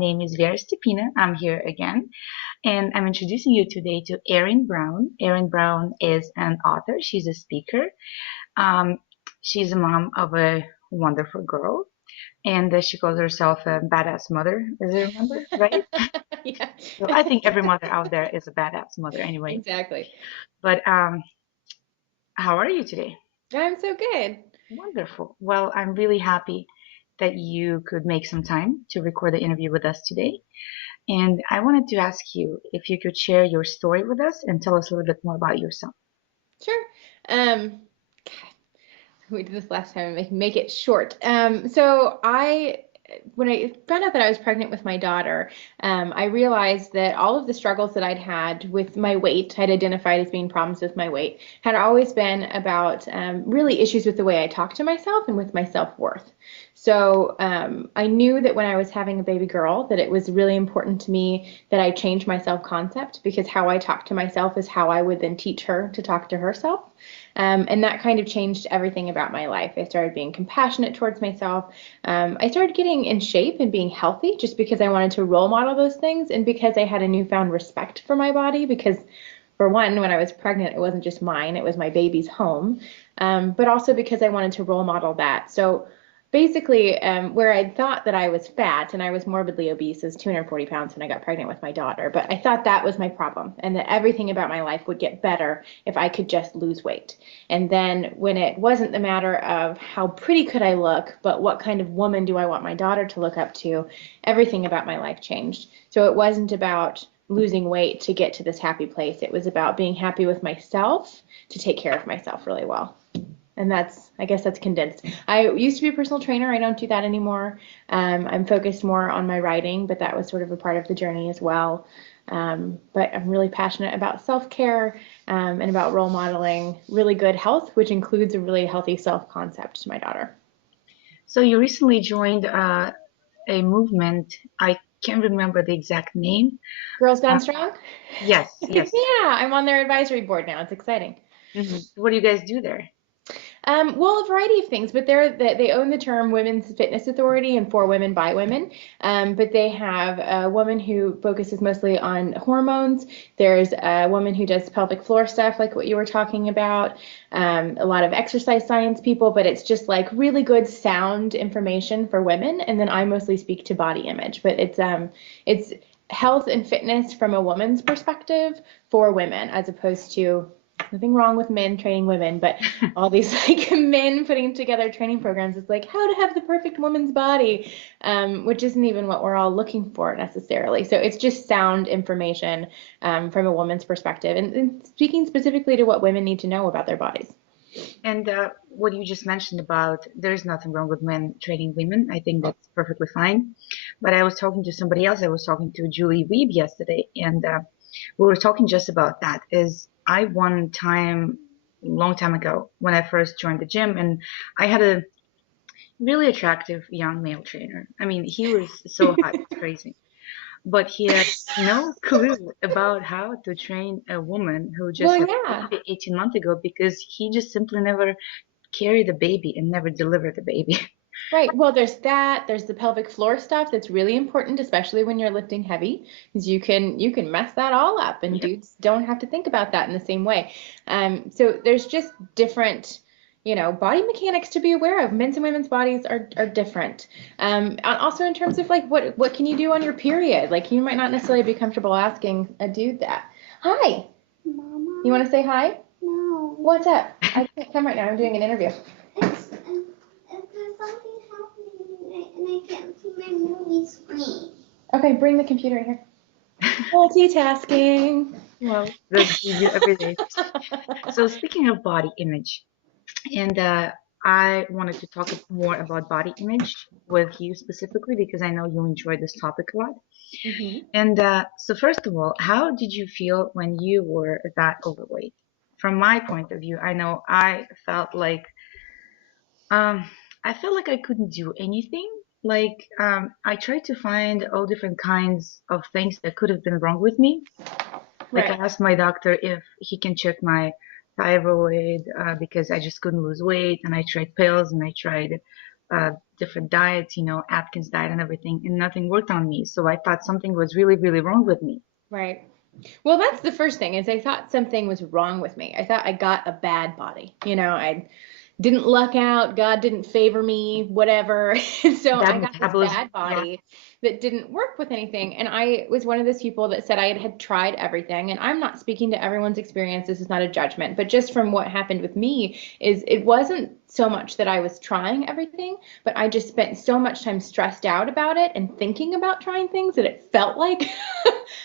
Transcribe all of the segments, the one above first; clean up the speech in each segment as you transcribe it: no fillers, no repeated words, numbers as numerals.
name is Vera Stepina. I'm here again, and I'm introducing you today to Erin Brown. Erin Brown is an author. She's a speaker. Um, she's a mom of a wonderful girl, and she calls herself a badass mother, as I remember, right? Yeah, So I think every mother out there is a badass mother anyway. exactly. But how are you today? I'm so good. Wonderful. Well, I'm really happy that you could make some time to record the interview with us today. And I wanted to ask you if you could share your story with us and tell us a little bit more about yourself. Sure. God, we did this last time. Make it short. When I found out that I was pregnant with my daughter, I realized that all of the struggles that I'd had with my weight, I'd identified as being problems with my weight, had always been about really issues with the way I talk to myself and with my self-worth. I knew that when I was having a baby girl, that it was really important to me that I change my self-concept because how I talk to myself is how I would then teach her to talk to herself. And that kind of changed everything about my life. I started being compassionate towards myself. I started getting in shape and being healthy just because I wanted to role model those things and because I had a newfound respect for my body. Because, for one, when I was pregnant, it wasn't just mine, it was my baby's home. But also because I wanted to role model that. So basically, where I thought that I was fat and I was morbidly obese, as 240 pounds when I got pregnant with my daughter, but I thought that was my problem and that everything about my life would get better if I could just lose weight. And then when it wasn't the matter of how pretty could I look, but what kind of woman do I want my daughter to look up to, everything about my life changed. So it wasn't about losing weight to get to this happy place. It was about being happy with myself to take care of myself really well. And I guess that's condensed. I used to be a personal trainer. I don't do that anymore. I'm focused more on my writing, but that was sort of a part of the journey as well. But I'm really passionate about self-care and about role modeling really good health, which includes a really healthy self-concept to my daughter. So you recently joined a movement. I can't remember the exact name. Girls Uh, Gone Strong? yes, yes. Yeah, I'm on their advisory board now. It's exciting. What do you guys do there? Well, a variety of things, but they own the term Women's Fitness Authority and for women by women. But they have a woman who focuses mostly on hormones. There's a woman who does pelvic floor stuff, like what you were talking about. A lot of exercise science people, but it's just like really good sound information for women. And then I mostly speak to body image, but it's health and fitness from a woman's perspective for women, as opposed to nothing wrong with men training women, but all these like men putting together training programs. It's like how to have the perfect woman's body, which isn't even what we're all looking for necessarily. So it's just sound information from a woman's perspective, and speaking specifically to what women need to know about their bodies. And what you just mentioned about there's nothing wrong with men training women, I think that's perfectly fine. But I was talking to somebody else. I was talking to Julie Weeb yesterday, and we were talking just about that. Is I one time, long time ago, when I first joined the gym, and I had a really attractive young male trainer. I mean, he was so hot, it's crazy. But he had no clue about how to train a woman who just Well, had a yeah. baby 18 months ago because he just simply never carried a baby and never delivered a baby. Right. Well, there's that. There's the pelvic floor stuff that's really important, especially when you're lifting heavy, because you can mess that all up, and Yep. dudes don't have to think about that in the same way. So there's just different, body mechanics to be aware of. Men's and women's bodies are different. And also in terms of like what can you do on your period? Like you might not necessarily be comfortable asking a dude that. Hi. Mama, You want to say hi? no. What's up? I can't come right now. I'm doing an interview. There's something happening and I can't see my movie screen. Okay, bring the computer here. Multitasking. Well, that's what we do every day. So speaking of body image, and I wanted to talk more about body image with you specifically because I know you enjoy this topic a lot. Hmm. And so first of all, how did you feel when you were that overweight? From my point of view, I know um, I felt like I couldn't do anything. Like I tried to find all different kinds of things that could have been wrong with me. Like I Right. asked my doctor if he can check my thyroid because I just couldn't lose weight, and I tried pills and I tried uh, different diets, Atkins diet and everything, and nothing worked on me. So I thought something was really, really wrong with me. Right. Well, that's the first thing is I thought something was wrong with me. I thought I got a bad body. I didn't luck out, God didn't favor me, whatever. And so I Bad got this metabolism. bad Yeah. body that didn't work with anything. And I was one of those people that said I had tried everything. And I'm not speaking to everyone's experience. This is not a judgment, but just from what happened with me is it wasn't so much that I was trying everything, but I just spent so much time stressed out about it and thinking about trying things that it felt like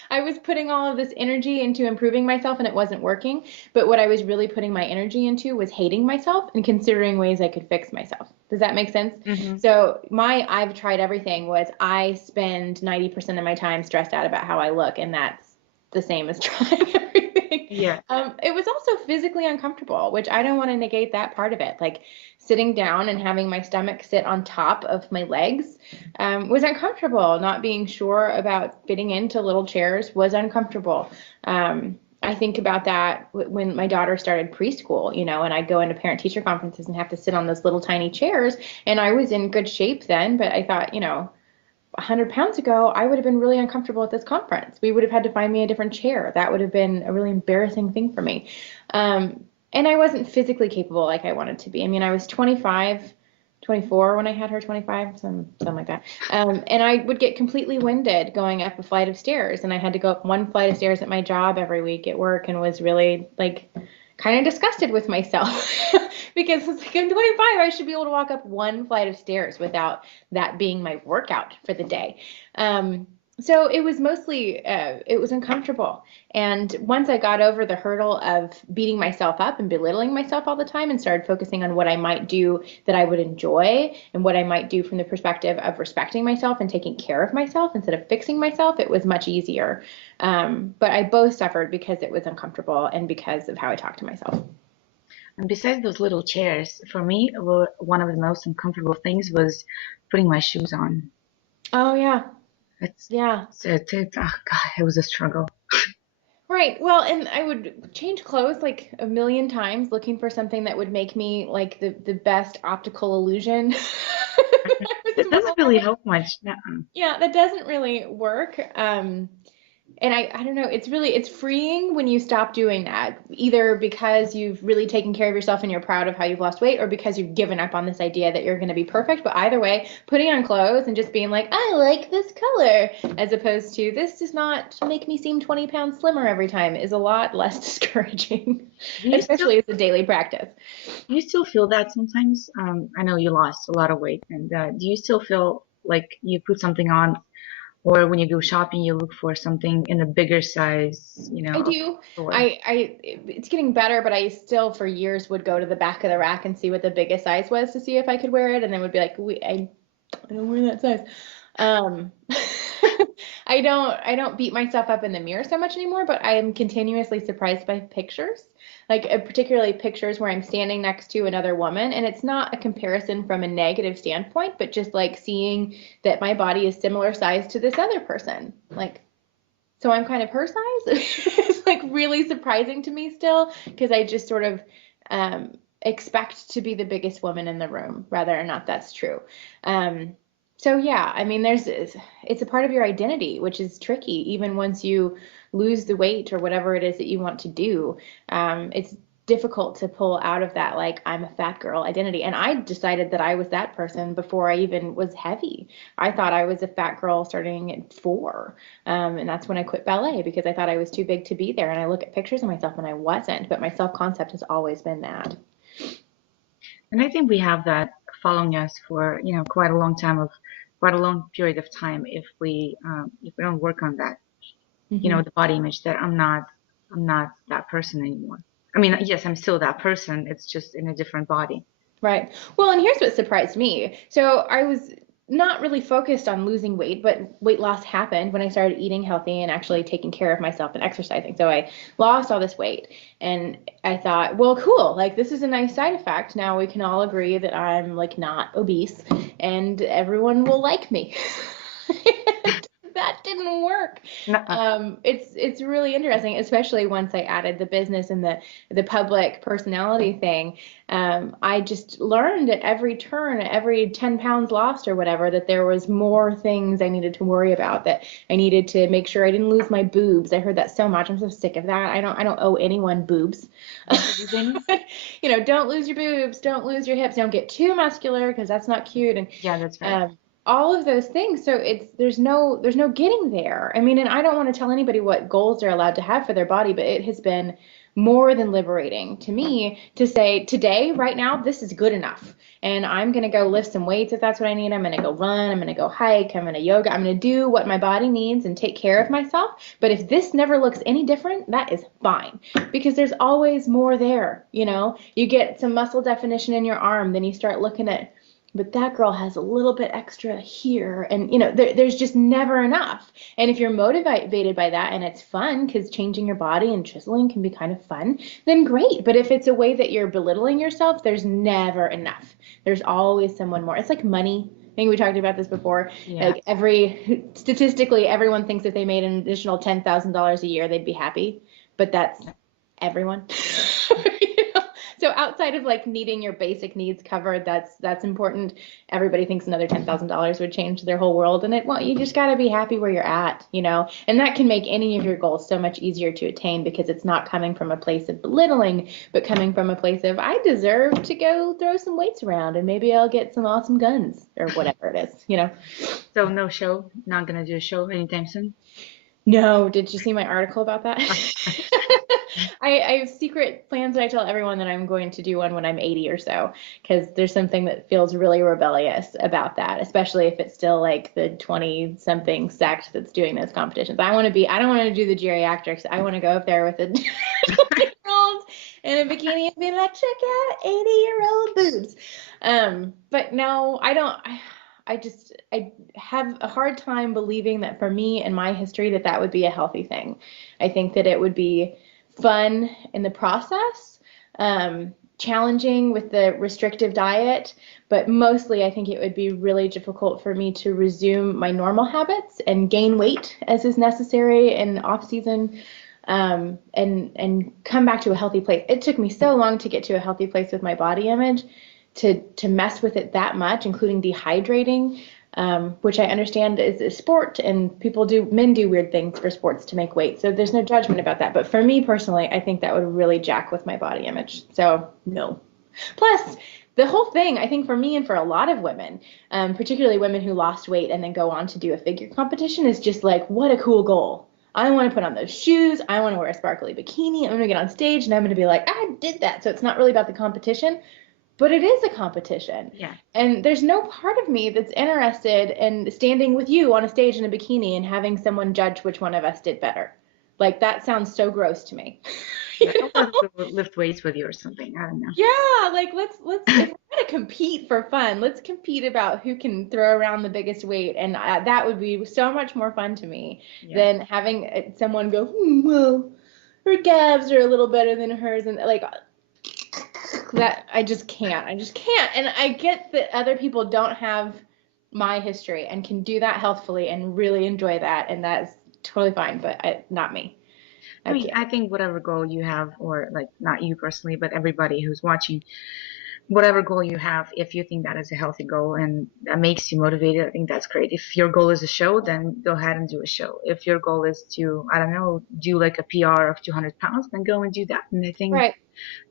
I was putting all of this energy into improving myself and it wasn't working. But what I was really putting my energy into was hating myself and considering ways I could fix myself. Does that make sense? Mm-hmm. So I've tried everything was I spend 90% of my time stressed out about how I look, and that's the same as trying everything. Yeah. It was also physically uncomfortable, which I don't want to negate that part of it. Like sitting down and having my stomach sit on top of my legs was uncomfortable. Not being sure about fitting into little chairs was uncomfortable. I think about that when my daughter started preschool, and I go into parent-teacher conferences and have to sit on those little tiny chairs. And I was in good shape then, but I thought, 100 pounds ago, I would have been really uncomfortable at this conference. We would have had to find me a different chair. That would have been a really embarrassing thing for me. And I wasn't physically capable like I wanted to be. I mean, I was 24 when I had her, 25, something like that. And I would get completely winded going up a flight of stairs. And I had to go up one flight of stairs at my job every week at work and was really like kind of disgusted with myself because it's like I'm 25. I should be able to walk up one flight of stairs without that being my workout for the day. So it was mostly, it was uncomfortable. And once I got over the hurdle of beating myself up and belittling myself all the time and started focusing on what I might do that I would enjoy and what I might do from the perspective of respecting myself and taking care of myself instead of fixing myself, it was much easier. But I both suffered because it was uncomfortable and because of how I talked to myself. And besides those little chairs, for me, one of the most uncomfortable things was putting my shoes on. Oh, yeah. Oh God, it was a struggle. Right. Well, and I would change clothes like a million times looking for something that would make me like the best optical illusion. It doesn't really help much. Nuh-uh. Yeah, that doesn't really work. And I don't know, it's freeing when you stop doing that, either because you've really taken care of yourself and you're proud of how you've lost weight, or because you've given up on this idea that you're going to be perfect. But either way, putting on clothes and just being like, I like this color, as opposed to this does not make me seem 20 pounds slimmer every time, is a lot less discouraging, especially as a daily practice. Do you still feel that sometimes? I know you lost a lot of weight, and do you still feel like you put something on, or when you go shopping, you look for something in a bigger size, I do. store? It's getting better, but I still for years would go to the back of the rack and see what the biggest size was to see if I could wear it, and then would be like, I don't wear that size. I don't beat myself up in the mirror so much anymore, but I am continuously surprised by pictures, like particularly pictures where I'm standing next to another woman, and it's not a comparison from a negative standpoint, but just like seeing that my body is similar size to this other person. Like, so I'm kind of her size. It's like really surprising to me still, because I just sort of expect to be the biggest woman in the room, whether or not that's true. So yeah, I mean, it's a part of your identity, which is tricky. Even once you lose the weight or whatever it is that you want to do, it's difficult to pull out of that, like, I'm a fat girl identity. And I decided that I was that person before I even was heavy. I thought I was a fat girl starting at 4. And that's when I quit ballet because I thought I was too big to be there. And I look at pictures of myself and I wasn't, but my self-concept has always been that. And I think we have that following us for quite a long period of time if we don't work on that, the body image, that I'm not that person anymore. I mean, yes, I'm still that person. It's just in a different body. Right. Well, and here's what surprised me. So I was not really focused on losing weight, but weight loss happened when I started eating healthy and actually taking care of myself and exercising. So I lost all this weight and I thought, well, cool, like this is a nice side effect. Now we can all agree that I'm like not obese and everyone will like me. That didn't work. work. It's really interesting, especially once I added the business and the public personality thing. I just learned at every turn, every 10 pounds lost or whatever, that there was more things I needed to worry about, that I needed to make sure I didn't lose my boobs. I heard that so much. I'm so sick of that. I don't owe anyone boobs. Don't lose your boobs, don't lose your hips, don't get too muscular because that's not cute. And Yeah, that's right. all of those things. So there's no getting there. I mean, and I don't want to tell anybody what goals they're allowed to have for their body, but it has been more than liberating to me to say, today, right now, this is good enough. And I'm going to go lift some weights if that's what I need. I'm going to go run. I'm going to go hike. I'm going to yoga. I'm going to do what my body needs and take care of myself. But if this never looks any different, that is fine, because there's always more there. You get some muscle definition in your arm, then you start looking at, but that girl has a little bit extra here, and there's just never enough. And if you're motivated by that and it's fun, because changing your body and chiseling can be kind of fun, then great. But if it's a way that you're belittling yourself, there's never enough. There's always someone more. It's like money. I think we talked about this before. Yeah. Like statistically, everyone thinks if they made an additional $10,000 a year, they'd be happy. But that's everyone. So outside of like needing your basic needs covered, that's important. Everybody thinks another $10,000 would change their whole world, and it won't. You just got to be happy where you're at, and that can make any of your goals so much easier to attain, because it's not coming from a place of belittling, but coming from a place of, I deserve to go throw some weights around, and maybe I'll get some awesome guns or whatever it is, So no show, not gonna do a show anytime soon? No, did you see my article about that? I have secret plans that I tell everyone that I'm going to do one when I'm 80 or so, because there's something that feels really rebellious about that, especially if it's still like the 20-something sect that's doing those competitions. I don't want to do the geriatrics. I want to go up there with a 20-year-old in a bikini and be like, check out 80-year-old boobs. But no, I don't. I have a hard time believing that for me and my history that would be a healthy thing. I think that it would be fun in the process, challenging with the restrictive diet, but mostly I think it would be really difficult for me to resume my normal habits and gain weight as is necessary in off season, and come back to a healthy place. It took me so long to get to a healthy place with my body image, to mess with it that much, including dehydrating, which I understand is a sport, and men do weird things for sports to make weight. So there's no judgment about that. But for me personally, I think that would really jack with my body image. So no. Plus, the whole thing, I think for me and for a lot of women, particularly women who lost weight and then go on to do a figure competition, is just like, what a cool goal. I want to put on those shoes. I want to wear a sparkly bikini. I'm going to get on stage and I'm going to be like, I did that. So it's not really about the competition, but it is a competition. Yeah. And there's no part of me that's interested in standing with you on a stage in a bikini and having someone judge which one of us did better. Like, that sounds so gross to me. I want to lift weights with you or something. I don't know. Yeah, like let's if we're gonna compete for fun, let's compete about who can throw around the biggest weight, and that would be so much more fun to me than having someone go, well, her calves are a little better than hers, and like that. I just can't. And I get that other people don't have my history and can do that healthfully and really enjoy that, and that's totally fine, but not me. I mean, I think whatever goal you have, or like not you personally, but everybody who's watching, whatever goal you have, if you think that is a healthy goal and that makes you motivated, I think that's great. If your goal is a show, then go ahead and do a show. If your goal is to, I don't know, do like a PR of 200 pounds, then go and do that. And I think, right.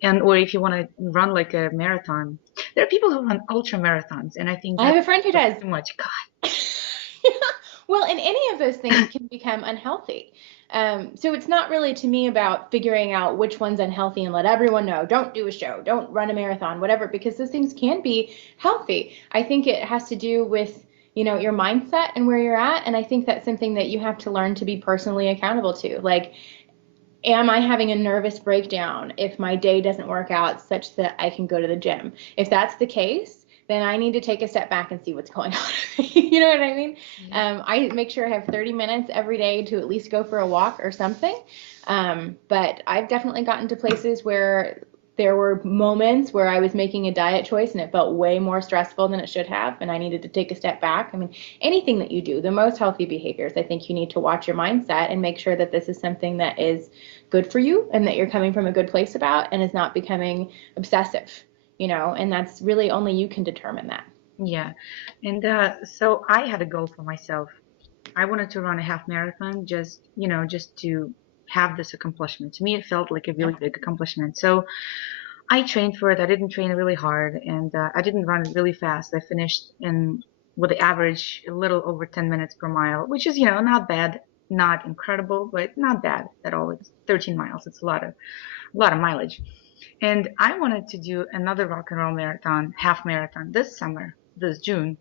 Or if you want to run like a marathon, there are people who run ultra marathons, and I think I have a friend who does. Too much. God. Well, and any of those things can become unhealthy. So it's not really to me about figuring out which one's unhealthy and let everyone know, don't do a show, don't run a marathon, whatever, because those things can be healthy. I think it has to do with, your mindset and where you're at. And I think that's something that you have to learn to be personally accountable to. Like, am I having a nervous breakdown if my day doesn't work out such that I can go to the gym? If that's the case, then I need to take a step back and see what's going on. You know what I mean? Mm-hmm. I make sure I have 30 minutes every day to at least go for a walk or something. But I've definitely gotten to places where There were moments where I was making a diet choice and it felt way more stressful than it should have, and I needed to take a step back. I mean, anything that you do, the most healthy behaviors, I think you need to watch your mindset and make sure that this is something that is good for you and that you're coming from a good place about and is not becoming obsessive, and that's really only you can determine that. Yeah. And so I had a goal for myself. I wanted to run a half marathon just to have this accomplishment. To me, it felt like a really big accomplishment. So I trained for it. I didn't train really hard, and I didn't run it really fast. I finished in with the average a little over 10 minutes per mile, which is, not bad, not incredible, but not bad at all. It's 13 miles. It's a lot of mileage. And I wanted to do another rock and roll marathon, half marathon this summer, this June.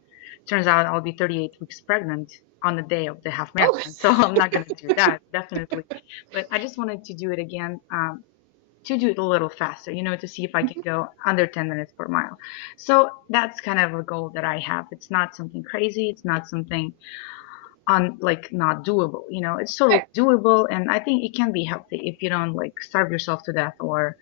Turns out I'll be 38 weeks pregnant on the day of the half Oh, marathon, so I'm not going to do that, definitely. But I just wanted to do it again, to do it a little faster, to see if I can go under 10 minutes per mile. So that's kind of a goal that I have. It's not something crazy. It's not something not doable. It's sort of right. doable, and I think it can be healthy if you don't like starve yourself to death or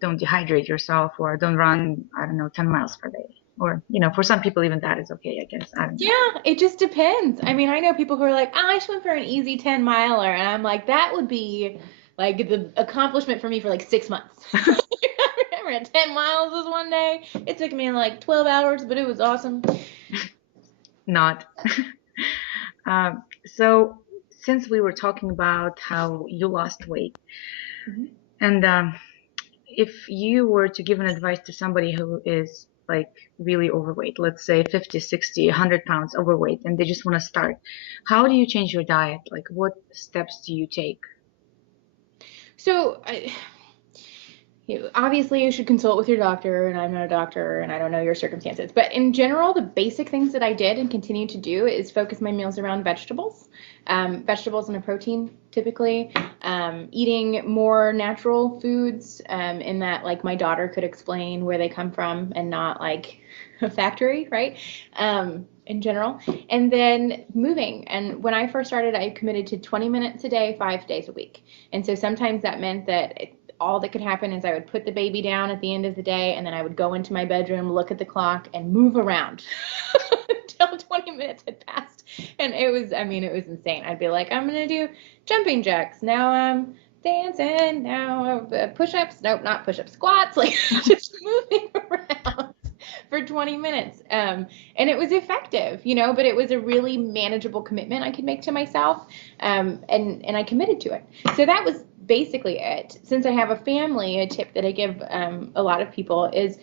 don't dehydrate yourself or don't run, I don't know, 10 miles per day. Or, for some people, even that is okay, I guess. I don't know. Yeah, it just depends. I mean, I know people who are like, I just went for an easy 10 miler. And I'm like, that would be like the accomplishment for me for like 6 months. I ran 10 miles this one day. It took me like 12 hours, but it was awesome. Not. So, since we were talking about how you lost weight, Mhm. and if you were to give an advice to somebody who is like really overweight, let's say 50, 60, 100 pounds overweight, and they just want to start, how do you change your diet? Like, what steps do you take? So, obviously, you should consult with your doctor, and I'm not a doctor, and I don't know your circumstances. But in general, the basic things that I did and continue to do is focus my meals around vegetables, vegetables and a protein, typically. Eating more natural foods, in that, like, my daughter could explain where they come from and not like a factory, right? In general. And then moving. And when I first started, I committed to 20 minutes a day, 5 days a week. And so sometimes that meant that all that could happen is I would put the baby down at the end of the day, and then I would go into my bedroom, look at the clock, and move around until 20 minutes had passed. And it was insane. I'd be like, I'm going to do jumping jacks. Now I'm dancing. Now push-ups. Nope, not push-ups. Squats. Like, just moving around for 20 minutes. And it was effective, but it was a really manageable commitment I could make to myself. And I committed to it. So that was basically it. Since I have a family, a tip that I give a lot of people is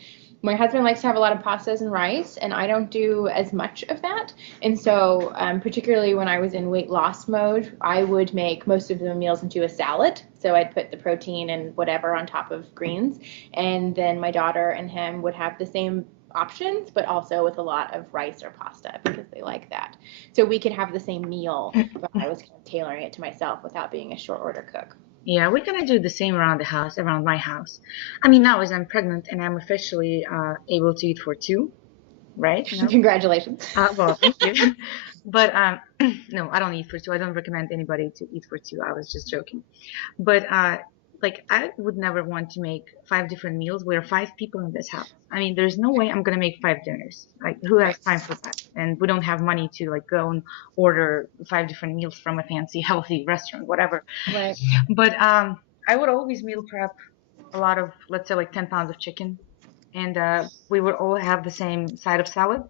my husband likes to have a lot of pastas and rice, and I don't do as much of that. And so, particularly when I was in weight loss mode, I would make most of the meals into a salad. So I'd put the protein and whatever on top of greens, and then my daughter and him would have the same options, but also with a lot of rice or pasta because they like that. So we could have the same meal, but I was kind of tailoring it to myself without being a short order cook. Yeah, we're gonna do the same around the house, around my house. I mean, now as I'm pregnant and I'm officially able to eat for two, right? No? Congratulations. Well, thank you. But no, I don't eat for two. I don't recommend anybody to eat for two. I was just joking. But like I would never want to make 5 different meals. We're 5 people in this house. I mean, there's no way I'm gonna make 5 dinners. Like, who has Right. time for that? And we don't have money to like go and order 5 different meals from a fancy, healthy restaurant, whatever. Right. But I would always meal prep a lot of, let's say, like 10 pounds of chicken, and we would all have the same side of salad,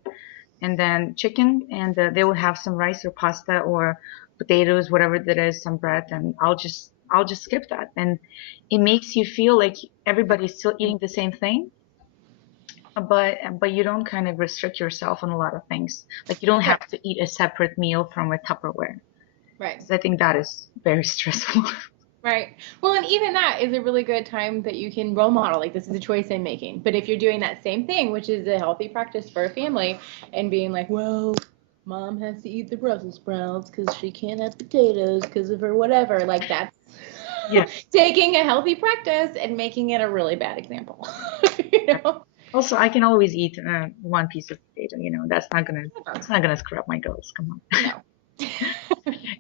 and then chicken, and they will have some rice or pasta or potatoes, whatever that is, some bread, and I'll just skip that, and it makes you feel like everybody's still eating the same thing, but you don't kind of restrict yourself on a lot of things. Like you don't Right. have to eat a separate meal from a Tupperware. Right. So I think that is very stressful. Right. Well, and even that is a really good time that you can role model. Like, this is a choice I'm making. But if you're doing that same thing, which is a healthy practice for a family, and being like, well, mom has to eat the Brussels sprouts because she can't have potatoes because of her whatever, like that's Yeah. taking a healthy practice and making it a really bad example. you know? Also, I can always eat one piece of potato. That's not gonna screw up my goals. Come on. No.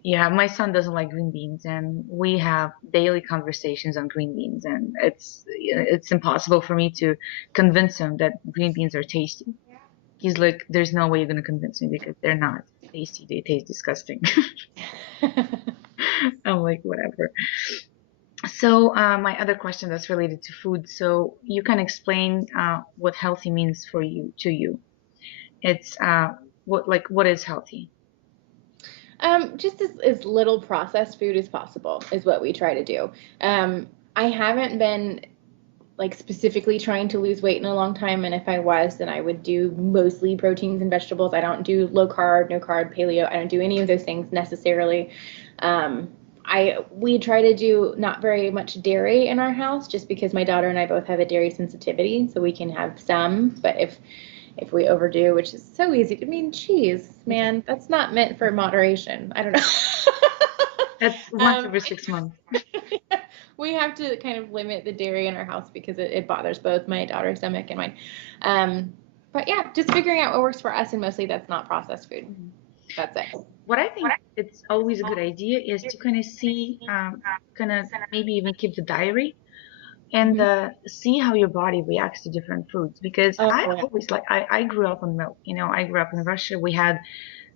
Yeah, my son doesn't like green beans, and we have daily conversations on green beans, and it's impossible for me to convince him that green beans are tasty. He's like, "There's no way you're gonna convince me because they're not tasty. They taste disgusting." I'm like, whatever. So, my other question that's related to food. So, you can explain what healthy means for you to you. It's what is healthy? Just as little processed food as possible is what we try to do. I haven't been like specifically trying to lose weight in a long time, and if I was, then I would do mostly proteins and vegetables. I don't do low carb, no carb, paleo. I don't do any of those things necessarily. We try to do not very much dairy in our house just because my daughter and I both have a dairy sensitivity, so we can have some, but if we overdo, which is so easy. I mean, cheese, man, that's not meant for moderation. I don't know. That's once every 6 months. We have to kind of limit the dairy in our house because it bothers both my daughter's stomach and mine. But yeah, just figuring out what works for us, and mostly that's not processed food. That's it. What I think it's always a good idea is to kind of see, kind of maybe even keep the diary and Mhm. see how your body reacts to different foods. Because Oh, I yeah. always I grew up on milk. I grew up in Russia. We had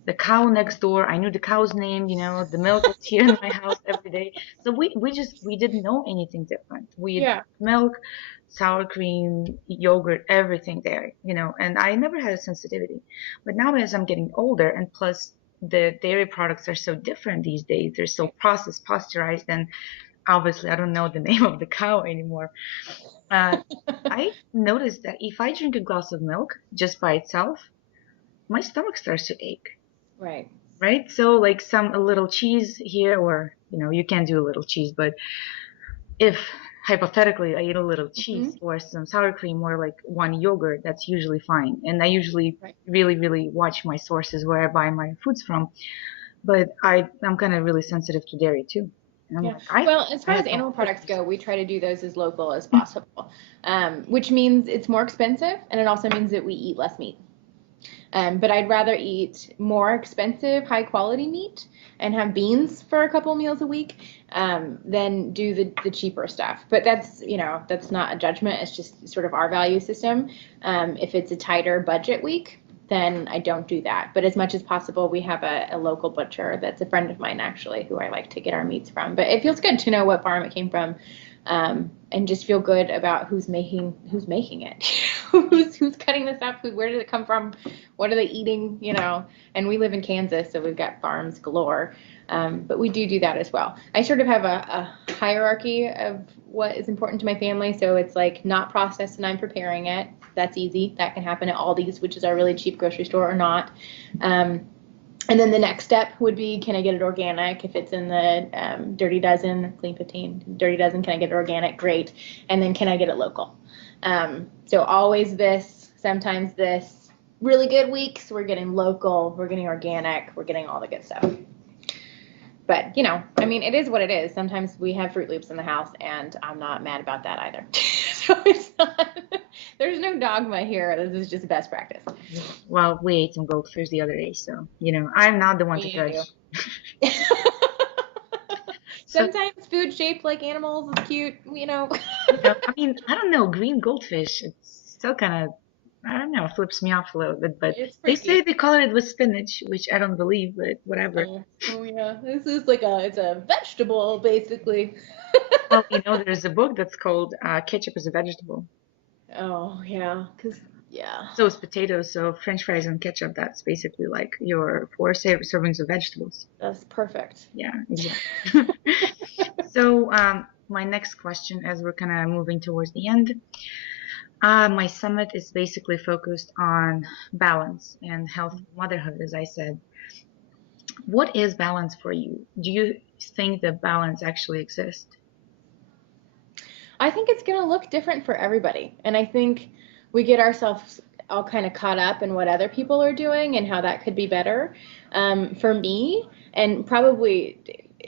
the cow next door. I knew the cow's name. The milk was here in my house every day. So we didn't know anything different. We had Yeah. milk, sour cream, yogurt, everything there. And I never had a sensitivity. But now as I'm getting older, and plus the dairy products are so different these days. They're so processed, pasteurized, and obviously I don't know the name of the cow anymore. Uh, I noticed that if I drink a glass of milk just by itself, my stomach starts to ache, Right. right? So like a little cheese here, or you can do a little cheese, but if hypothetically I eat a little Hmm. cheese or some sour cream or like one yogurt, that's usually fine. And I usually Right. really, really watch my sources where I buy my foods from. But I'm kind of really sensitive to dairy too. And I'm Yeah. like, I Well, as I far have as no animal products allergies. go, we try to do those as local as possible, which means it's more expensive, and it also means that we eat less meat. But I'd rather eat more expensive, high quality meat and have beans for a couple meals a week than do the cheaper stuff. But that's not a judgment. It's just sort of our value system. If it's a tighter budget week, then I don't do that. But as much as possible, we have a local butcher that's a friend of mine actually, who I like to get our meats from. But it feels good to know what farm it came from, and just feel good about who's making it, who's cutting this up, where did it come from, what are they eating, And we live in Kansas, so we've got farms galore. But we do that as well. I sort of have a hierarchy of what is important to my family. So it's like not processed and I'm preparing it. That's easy. That can happen at Aldi's, which is our really cheap grocery store, or not. Um, and then the next step would be, can I get it organic? If it's in the Dirty Dozen, Clean 15, Dirty Dozen, can I get it organic? Great. And then can I get it local? So always this, sometimes this. Really good weeks, we're getting local, we're getting organic, we're getting all the good stuff. But, I mean, it is what it is. Sometimes we have Fruit Loops in the house, and I'm not mad about that either. So it's not, there's no dogma here. This is just best practice. Well, we ate some goldfish the other day, so I'm not the one to Me too. judge. So, Sometimes food shaped like animals is cute, I mean, I don't know, green goldfish, it's still kind of, I don't know, flips me off a little bit, but It's they say freaky. they color it with spinach, which I don't believe, but whatever. Oh yeah. This is like it's a vegetable basically. Well, there's a book that's called Ketchup is a Vegetable. Oh yeah, yeah. So is potatoes, so French fries and ketchup, that's basically like your four servings of vegetables. That's perfect. Yeah, exactly. So, my next question, as we're kind of moving towards the end, my summit is basically focused on balance and health, motherhood, as I said. What is balance for you? Do you think that balance actually exists? I think it's going to look different for everybody. And I think we get ourselves all kind of caught up in what other people are doing and how that could be better. For me, and probably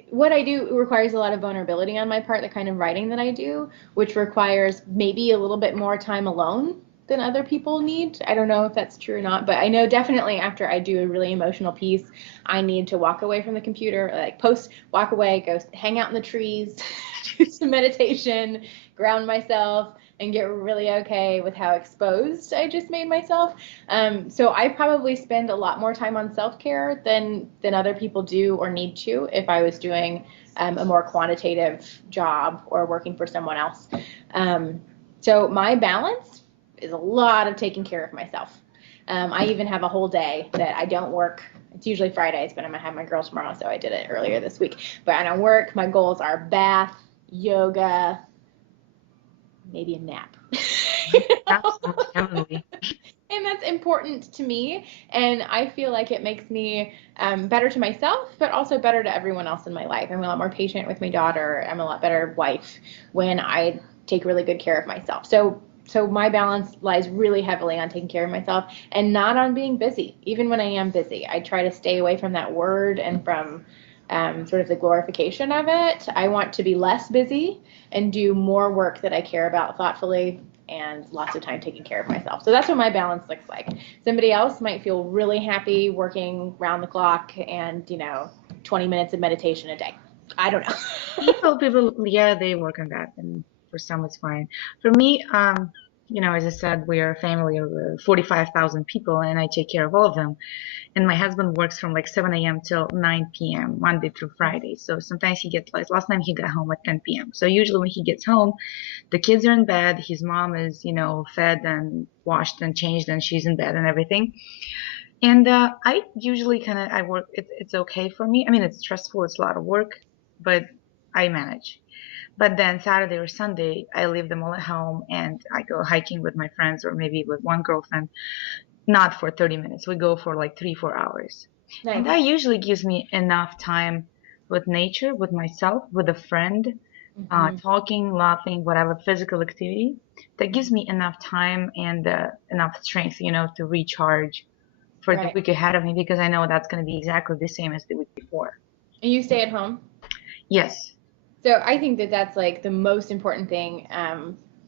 what I do requires a lot of vulnerability on my part, the kind of writing that I do, which requires maybe a little bit more time alone. than other people need. I don't know if that's true or not, but I know definitely after I do a really emotional piece, I need to walk away from the computer, like walk away, go hang out in the trees, do some meditation, ground myself, and get really okay with how exposed I just made myself. So I probably spend a lot more time on self-care than other people do or need to if I was doing a more quantitative job or working for someone else. So my balance is a lot of taking care of myself. I even have a whole day that I don't work. It's usually Fridays, but I'm gonna have my girls tomorrow, so I did it earlier this week. But I don't work. My goals are bath, yoga, maybe a nap. Absolutely. And that's important to me, and I feel like it makes me better to myself, but also better to everyone else in my life. I'm a lot more patient with my daughter. I'm a lot better wife when I take really good care of myself. So my balance lies really heavily on taking care of myself and not on being busy. Even when I am busy, I try to stay away from that word and from sort of the glorification of it. I want to be less busy and do more work that I care about thoughtfully and lots of time taking care of myself. So that's what my balance looks like. Somebody else might feel really happy working round the clock and, 20 minutes of meditation a day. I don't know. People, yeah, they work on that, and for some it's fine. For me, as I said, we are a family of 45,000 people, and I take care of all of them. And my husband works from like 7 a.m. till 9 p.m. Monday through Friday. So sometimes he gets, like last time he got home at 10 p.m. So usually when he gets home, the kids are in bed, his mom is, fed and washed and changed, and she's in bed and everything. And I usually I work, it's okay for me. I mean, it's stressful, it's a lot of work, but I manage. But then Saturday or Sunday, I leave them all at home and I go hiking with my friends or maybe with one girlfriend, not for 30 minutes. We go for like 3, 4 hours. And Nice. that usually gives me enough time with nature, with myself, with a friend, talking, laughing, whatever physical activity. That gives me enough time and enough strength, to recharge for the Right. week ahead of me because I know that's going to be exactly the same as the week before. And you stay at home? Yes. So I think that that's like the most important thing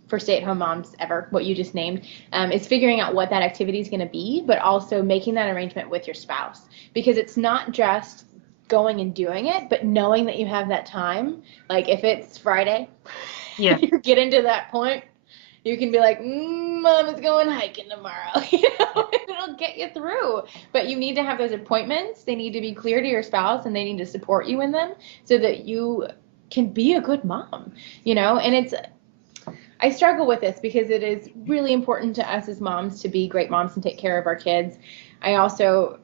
for stay-at-home moms ever, what you just named, is figuring out what that activity is going to be, but also making that arrangement with your spouse. Because it's not just going and doing it, but knowing that you have that time. Like if it's Friday, Yeah. you get into that point, you can be like, Mom is going hiking tomorrow. It'll get you through. But you need to have those appointments. They need to be clear to your spouse, and they need to support you in them so that you can be a good mom, and I struggle with this because it is really important to us as moms to be great moms and take care of our kids. I also,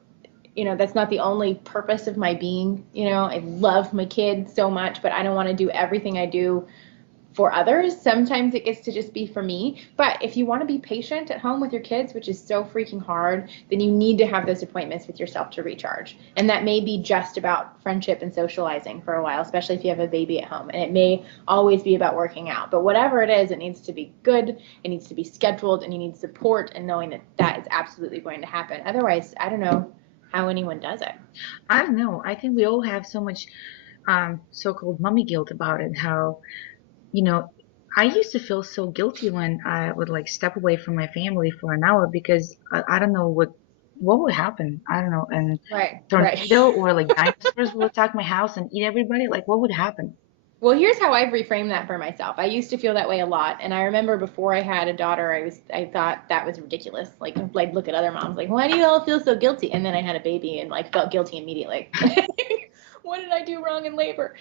that's not the only purpose of my being. I love my kids so much, but I don't want to do everything I do for others. Sometimes it gets to just be for me. But if you want to be patient at home with your kids, which is so freaking hard, then you need to have those appointments with yourself to recharge. And that may be just about friendship and socializing for a while, especially if you have a baby at home. And it may always be about working out. But whatever it is, it needs to be good. It needs to be scheduled, and you need support and knowing that that is absolutely going to happen. Otherwise, I don't know how anyone does it. I don't know. I think we all have so much so-called mommy guilt about it. How, I used to feel so guilty when I would like step away from my family for an hour because I don't know what would happen. I don't know, and Right. tornado or like dinosaurs would attack my house and eat everybody. Like, what would happen? Well, here's how I've reframed that for myself. I used to feel that way a lot, and I remember before I had a daughter, I thought that was ridiculous. Like look at other moms, like, why do you all feel so guilty? And then I had a baby and like felt guilty immediately. What did I do wrong in labor?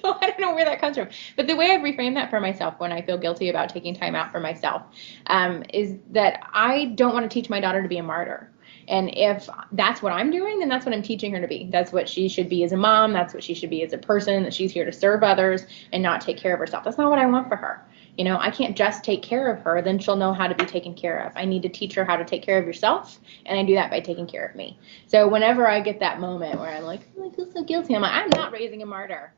So I don't know where that comes from. But the way I've reframed that for myself when I feel guilty about taking time out for myself is that I don't want to teach my daughter to be a martyr. And if that's what I'm doing, then that's what I'm teaching her to be. That's what she should be as a mom. That's what she should be as a person, that she's here to serve others and not take care of herself. That's not what I want for her. I can't just take care of her, then she'll know how to be taken care of. I need to teach her how to take care of yourself, and I do that by taking care of me. So whenever I get that moment where I'm like, oh, I feel so guilty, I'm like, I'm not raising a martyr.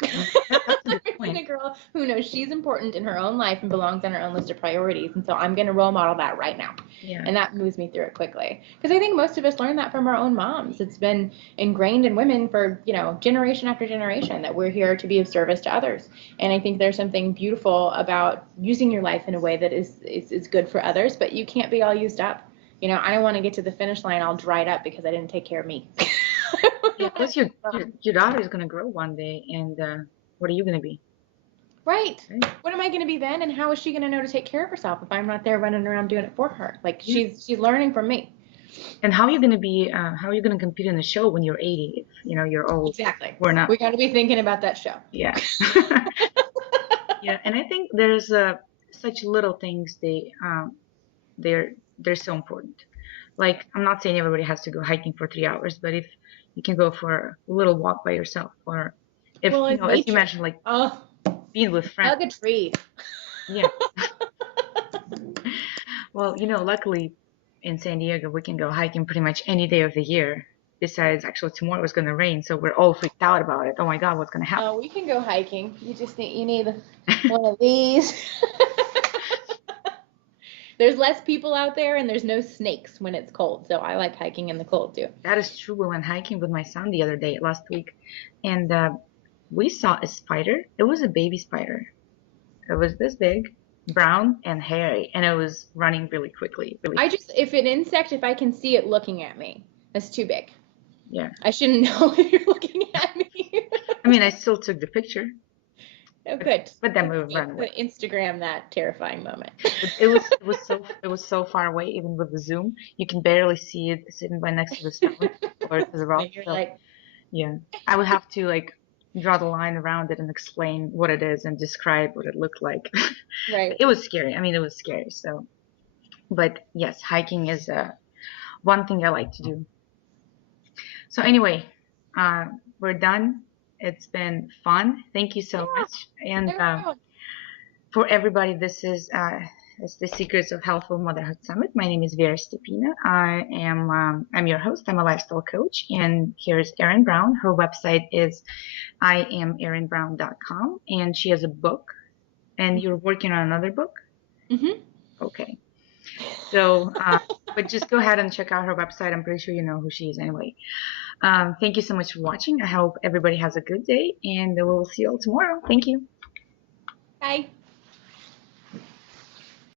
That's a good I'm being point. a girl who knows she's important in her own life and belongs on her own list of priorities. And so I'm going to role model that right now. Yeah. And that moves me through it quickly. Because I think most of us learn that from our own moms. It's been ingrained in women for, generation after generation that we're here to be of service to others. And I think there's something beautiful about using your life in a way that is good for others, but you can't be all used up. I don't want to get to the finish line all dried up because I didn't take care of me. Yeah, plus your daughter is gonna grow one day, and what are you gonna be? Right. Right? What am I going to be then, and how is she going to know to take care of herself if I'm not there running around doing it for her? Like Yeah. she's learning from me. And how are you gonna be? How are you gonna compete in the show when you're 80? If you're old. Exactly. We're not. We got to be thinking about that show. Yeah. Yeah, and I think there's such little things they're they're so important. Like, I'm not saying everybody has to go hiking for 3 hours, but if you can go for a little walk by yourself, or if Well, it's as you nature. mentioned, like Oh, being with friends. hug a tree. Yeah. Well, luckily in San Diego we can go hiking pretty much any day of the year. Besides, actually tomorrow it's gonna rain, so we're all freaked out about it. Oh my God, what's gonna happen? Oh, we can go hiking. You need one of these. There's less people out there and there's no snakes when it's cold. So I like hiking in the cold too. That is true. We went hiking with my son the other day, last week, and we saw a spider. It was a baby spider. It was this big, brown and hairy, and it was running really quickly. If I can see it looking at me, that's too big. Yeah. I shouldn't know if you're looking at me. I mean, I still took the picture. Oh, good. But then we ran away. Instagram that terrifying moment. It was so far away, even with the zoom, you can barely see it sitting right next to the stone or to the rock. You're So like, yeah, I would have to like draw the line around it and explain what it is and describe what it looked like. right. It was scary. I mean, it was scary. So, but yes, hiking is one thing I like to do. So anyway, we're done. It's been fun. Thank you so much. And for everybody, this is it's the Secrets of Healthful Motherhood Summit. My name is Vera Stepina. I'm your host. I'm a lifestyle coach, and here's Erin Brown. Her website is IamErinBrown.com, and she has a book. And you're working on another book? Mm-hmm. Okay. So, but just go ahead and check out her website. I'm pretty sure you know who she is anyway. Thank you so much for watching. I hope everybody has a good day, and we'll see you all tomorrow. Thank you. Bye.